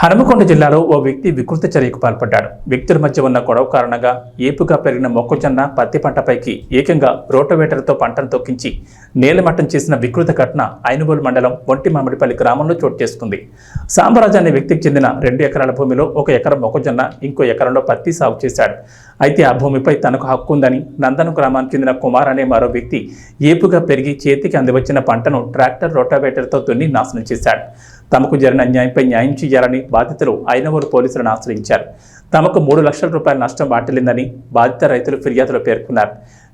హనుమకొండ జిల్లాలో ఓ వ్యక్తి వికృత చర్యకు పాల్పడ్డాడు. వ్యక్తుల మధ్య ఉన్న గొడవ కారణంగా ఏపుగా పెరిగిన మొక్కజొన్న పత్తి పంటపైకి ఏకంగా రోటవేటర్తో పంటను తొక్కించి నేలమట్టం చేసిన వికృత ఘటన ఐనుగోలు మండలం ఒంటి మామిడిపల్లి గ్రామంలో చోటు చేసుకుంది. సాంబరాజు అనే వ్యక్తికి చెందిన రెండు ఎకరాల భూమిలో ఒక ఎకరం మొక్కజొన్న ఇంకో ఎకరంలో పత్తి సాగు చేశాడు. అయితే ఆ భూమిపై తనకు హక్కు ఉందని నందన గ్రామానికి చెందిన కుమార్ అనే మరో వ్యక్తి ఏపుగా పెరిగి చేతికి అందివచ్చిన పంటను ట్రాక్టర్ రోటావేటర్తో దున్ని నాశనం చేశాడు. తమకు జరిగిన న్యాయంపై న్యాయం చేయాలని బాధితులు ఐనవోలు పోలీసులను ఆశ్రయించారు. తమకు మూడు లక్షల రూపాయల నష్టం వాటిల్లిందని బాధిత రైతులు ఫిర్యాదులో పేర్కొన్నారు.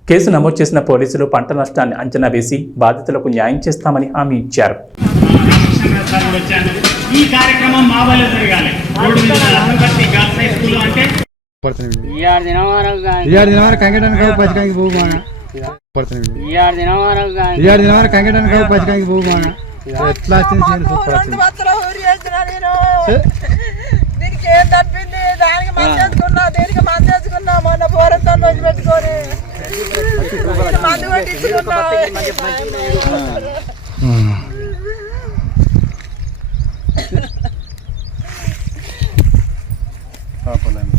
కేసు నమోదు చేసిన పోలీసులు పంట నష్టాన్ని అంచనా వేసి బాధితులకు న్యాయం చేస్తామని హామీ ఇచ్చారు. ఈ కార్యక్రమం మా ಎರಡು ದಿನ ಎರಡು ದಿನ ಕಂಗೆಟ್ ಅನ್ಕೊಂಡು ಪಚ್ಕಾಗಿ ಬೂ ಮಾಡ ಎರಡು ದಿನ ಎರಡು ದಿನ ಕಂಗೆಟ್ ಅನ್ಕೊಂಡು ಪಚ್ಕಾಗಿ ಬೂ ಮಾಡ ఎట్లా వచ్చింది సీన్ సూపర్ వచ్చింది దీనికి ఏం తప్పింది దానికి మంచేసుకున్నా దీనికి మంచేసుకున్నా మొన్న పూరంతో రోజు పెట్టుకొని మందు కొట్టించుకున్నా పాపలేము